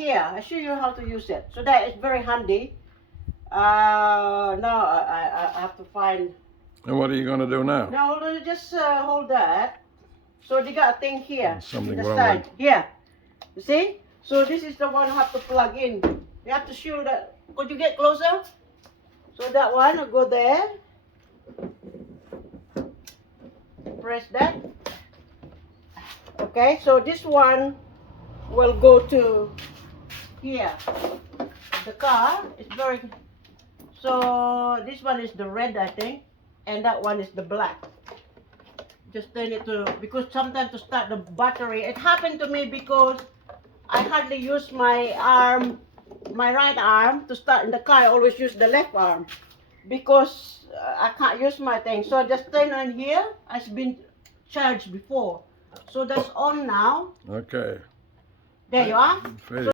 here. I show you how to use it. So that is very handy. Now I have to find. And what are you going to do now? Now just hold that. So they got a thing here. There's something in the wrong side. with- Here. You see? So this is the one I have to plug in. You have to show that. Could you get closer? So that one will go there. Press that. Okay, so this one will go to here. The car is very. So this one is the red, I think, and that one is the black. Just turn it to, because sometimes to start the battery, it happened to me because I hardly use my arm, my right arm to start in the car. I always use the left arm because I can't use my thing. So I just turn on here. It's been charged before, so that's on now. Okay. There you are. Finish.